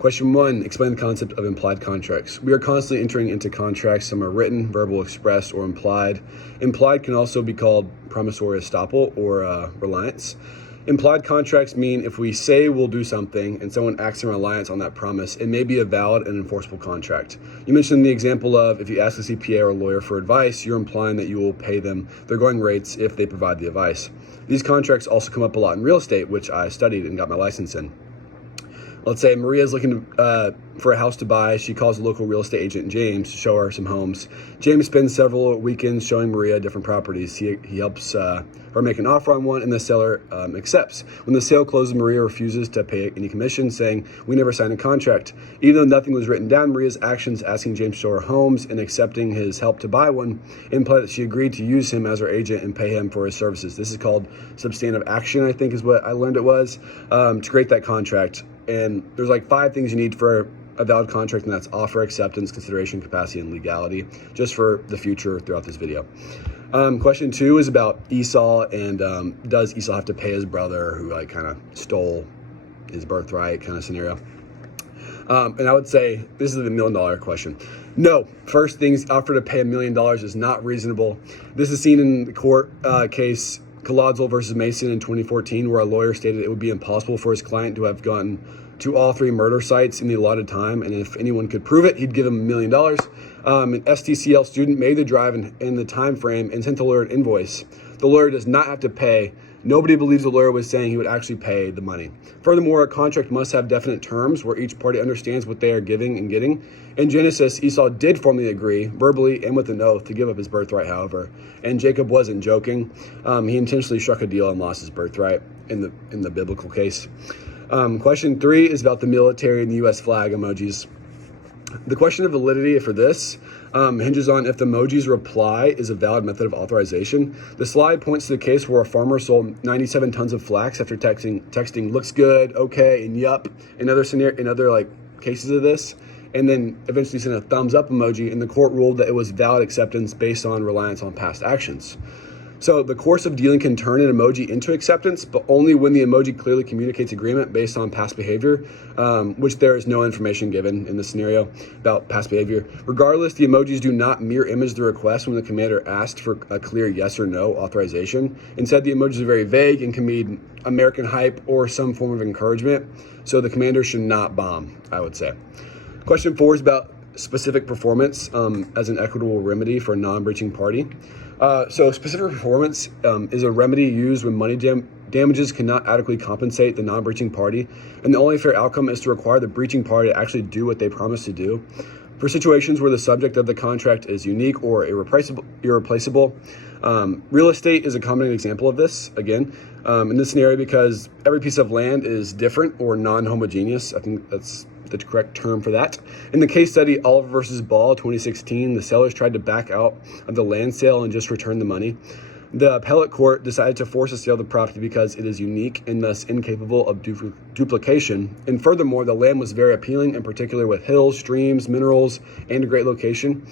Question 1, explain the concept of implied contracts. We are constantly entering into contracts. Some are written, verbal, expressed, or implied. Implied can also be called promissory estoppel or reliance. Implied contracts mean if we say we'll do something and someone acts in reliance on that promise, it may be a valid and enforceable contract. You mentioned the example of if you ask a CPA or a lawyer for advice, you're implying that you will pay them their going rates if they provide the advice. These contracts also come up a lot in real estate, which I studied and got my license in. Let's say Maria's looking for a house to buy. She calls a local real estate agent, James, to show her some homes. James spends several weekends showing Maria different properties. He helps her make an offer on one, and the seller accepts. When the sale closes, Maria refuses to pay any commission, saying, "We never signed a contract." Even though nothing was written down, Maria's actions asking James to show her homes and accepting his help to buy one imply that she agreed to use him as her agent and pay him for his services. This is called substantive action, I think is what I learned it was, to create that contract. And there's like 5 things you need for a valid contract, and that's offer, acceptance, consideration, capacity, and legality, just for the future throughout this video. Question 2 is about Esau, and does Esau have to pay his brother who like kind of stole his birthright kind of scenario? And I would say this is the $1 million question. No, first things, offer to pay $1 million is not reasonable. This is seen in the court case Colodzel versus Mason in 2014, where a lawyer stated it would be impossible for his client to have gone to all 3 murder sites in the allotted time, and if anyone could prove it, he'd give him $1 million. An STCL student made the drive in the time frame and sent the lawyer an invoice. The lawyer does not have to pay. Nobody believes the lawyer was saying he would actually pay the money. Furthermore, a contract must have definite terms where each party understands what they are giving and getting. In Genesis, Esau did formally agree, verbally and with an oath, to give up his birthright, however. And Jacob wasn't joking. He intentionally struck a deal and lost his birthright in the biblical case. Question 3 is about the military and the U.S. flag emojis. The question of validity for this hinges on if the emoji's reply is a valid method of authorization. The slide points to the case where a farmer sold 97 tons of flax after texting looks good, okay, and yup, in other like cases of this, and then eventually sent a thumbs up emoji, and the court ruled that it was valid acceptance based on reliance on past actions. So the course of dealing can turn an emoji into acceptance, but only when the emoji clearly communicates agreement based on past behavior, which there is no information given in this scenario about past behavior. Regardless, the emojis do not mirror image the request when the commander asked for a clear yes or no authorization. Instead, the emojis are very vague and can mean American hype or some form of encouragement. So the commander should not bomb, I would say. Question 4 is about specific performance as an equitable remedy for a non-breaching party. So specific performance is a remedy used when money damages cannot adequately compensate the non-breaching party, and the only fair outcome is to require the breaching party to actually do what they promised to do. For situations where the subject of the contract is unique or irreplaceable, real estate is a common example of this, again, in this scenario because every piece of land is different or non-homogeneous. I think that's the correct term for that. In the case study Oliver versus Ball 2016, the sellers tried to back out of the land sale and just return the money. The appellate court decided to force a sale of the property because it is unique and thus incapable of duplication. And furthermore, the land was very appealing, in particular with hills, streams, minerals, and a great location.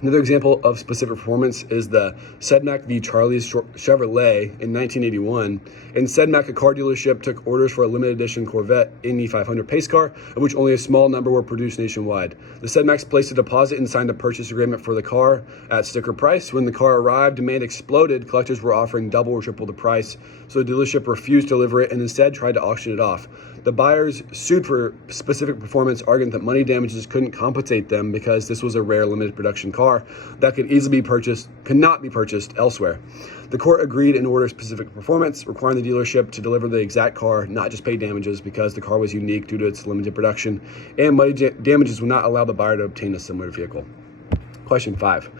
Another example of specific performance is the Sedmac v. Charlie's Chevrolet in 1981. In Sedmac, a car dealership took orders for a limited edition Corvette Indy 500 pace car, of which only a small number were produced nationwide. The Sedmacs placed a deposit and signed a purchase agreement for the car at sticker price. When the car arrived, demand exploded. Collectors were offering double or triple the price, so the dealership refused to deliver it and instead tried to auction it off. The buyers sued for specific performance, arguing that money damages couldn't compensate them because this was a rare limited production car that could not be purchased elsewhere. The court agreed and ordered specific performance, requiring the dealership to deliver the exact car, not just pay damages because the car was unique due to its limited production, and money damages would not allow the buyer to obtain a similar vehicle. Question 5.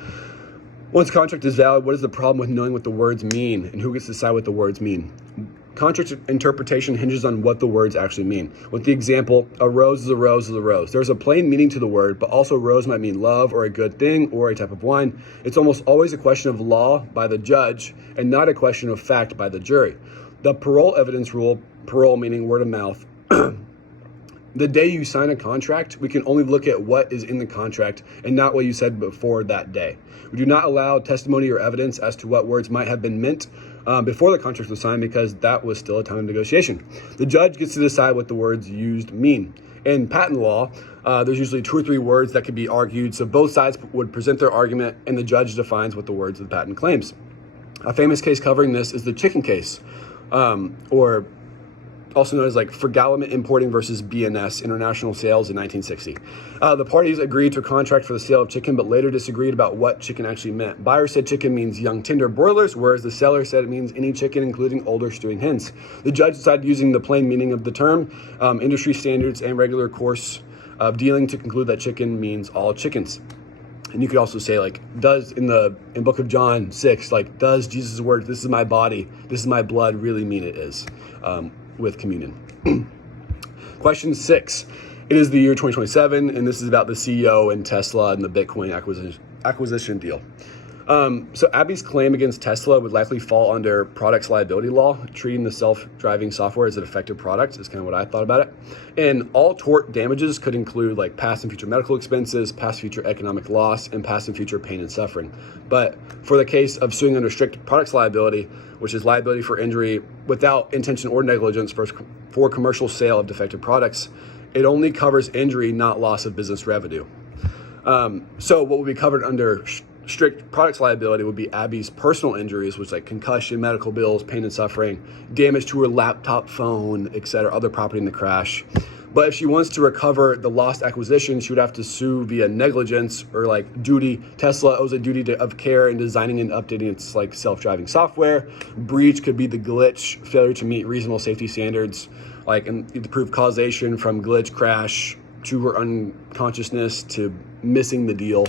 Once a contract is valid, what is the problem with knowing what the words mean, and who gets to decide what the words mean? Contract interpretation hinges on what the words actually mean. With the example, a rose is a rose is a rose. There's a plain meaning to the word, but also rose might mean love or a good thing or a type of wine. It's almost always a question of law by the judge and not a question of fact by the jury. The parole evidence rule, parole meaning word of mouth, the day you sign a contract, we can only look at what is in the contract and not what you said before that day. We do not allow testimony or evidence as to what words might have been meant before the contract was signed because that was still a time of negotiation. The judge gets to decide what the words used mean. In patent law, there's usually 2 or 3 words that could be argued. So both sides would present their argument and the judge defines what the words of the patent claims. A famous case covering this is the chicken case, or also known as like Fergaliment Importing versus B&S International Sales in 1960. The parties agreed to a contract for the sale of chicken, but later disagreed about what chicken actually meant. Buyer said chicken means young, tender broilers, whereas the seller said it means any chicken, including older stewing hens. The judge decided using the plain meaning of the term, industry standards, and regular course of dealing to conclude that chicken means all chickens. And you could also say, like, in Book of John 6, like, does Jesus' words, this is my body, this is my blood, really mean it is, with communion? Question 6. It is the year 2027, and this is about the CEO and Tesla and the Bitcoin acquisition deal. So Abby's claim against Tesla would likely fall under products liability law. Treating the self-driving software as a defective product is kind of what I thought about it. And all tort damages could include like past and future medical expenses, past and future economic loss, and past and future pain and suffering. But for the case of suing under strict products liability, which is liability for injury without intention or negligence for commercial sale of defective products, it only covers injury, not loss of business revenue. So what would be covered under strict products liability would be Abby's personal injuries, which like concussion, medical bills, pain and suffering, damage to her laptop, phone, etc., other property in the crash. But if she wants to recover the lost acquisition, she would have to sue via negligence or like duty. Tesla owes a duty of care in designing and updating its like self-driving software. Breach could be the glitch, failure to meet reasonable safety standards, like and to prove causation from glitch, crash, to her unconsciousness, to missing the deal.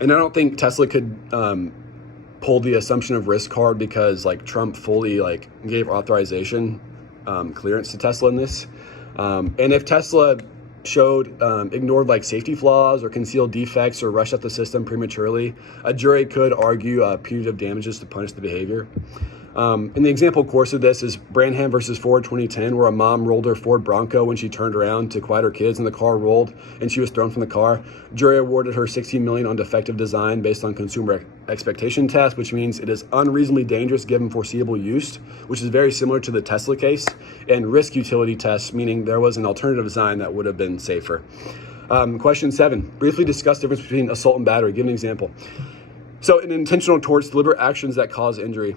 And I don't think Tesla could pull the assumption of risk card because like Trump fully like gave authorization clearance to Tesla in this. And if Tesla ignored like safety flaws or concealed defects or rushed out the system prematurely, a jury could argue punitive damages to punish the behavior. And the example, of course, of this is Branham versus Ford 2010, where a mom rolled her Ford Bronco when she turned around to quiet her kids, and the car rolled, and she was thrown from the car. Jury awarded her $16 million on defective design based on consumer expectation test, which means it is unreasonably dangerous given foreseeable use, which is very similar to the Tesla case, and risk utility test, meaning there was an alternative design that would have been safer. Question 7, briefly discuss the difference between assault and battery. Give an example. So in intentional torts, deliberate actions that cause injury.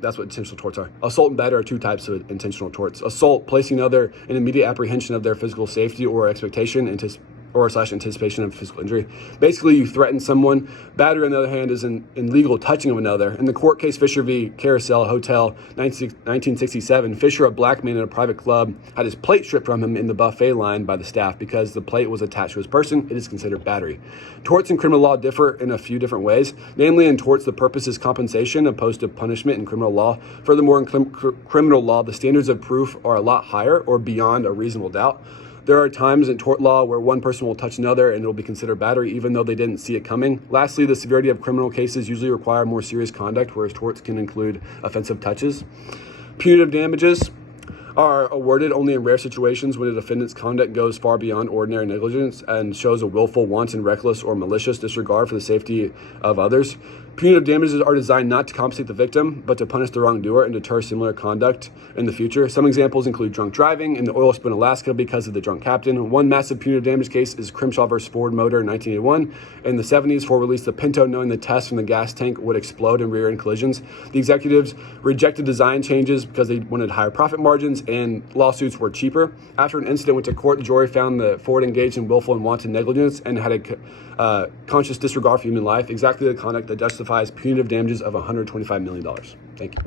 That's what intentional torts are. Assault and battery are 2 types of intentional torts. Assault, placing another in immediate apprehension of their physical safety or expectation, anticipation of physical injury. Basically, you threaten someone. Battery, on the other hand, is an illegal touching of another. In the court case Fisher v. Carousel Hotel, 1967, Fisher, a black man in a private club, had his plate stripped from him in the buffet line by the staff because the plate was attached to his person. It is considered battery. Torts in criminal law differ in a few different ways. Namely, in torts, the purpose is compensation opposed to punishment in criminal law. Furthermore, in criminal law, the standards of proof are a lot higher or beyond a reasonable doubt. There are times in tort law where one person will touch another and it will be considered battery even though they didn't see it coming. Lastly, the severity of criminal cases usually require more serious conduct, whereas torts can include offensive touches. Punitive damages are awarded only in rare situations when a defendant's conduct goes far beyond ordinary negligence and shows a willful, wanton, reckless, or malicious disregard for the safety of others. Punitive damages are designed not to compensate the victim, but to punish the wrongdoer and deter similar conduct in the future. Some examples include drunk driving and the oil spill in Alaska because of the drunk captain. One massive punitive damage case is Crimshaw versus Ford Motor in 1981. In the 70s, Ford released the Pinto knowing the test from the gas tank would explode in rear-end collisions. The executives rejected design changes because they wanted higher profit margins and lawsuits were cheaper. After an incident went to court, the jury found that Ford engaged in willful and wanton negligence and had a conscious disregard for human life, exactly the conduct that justifies punitive damages of $125 million. Thank you.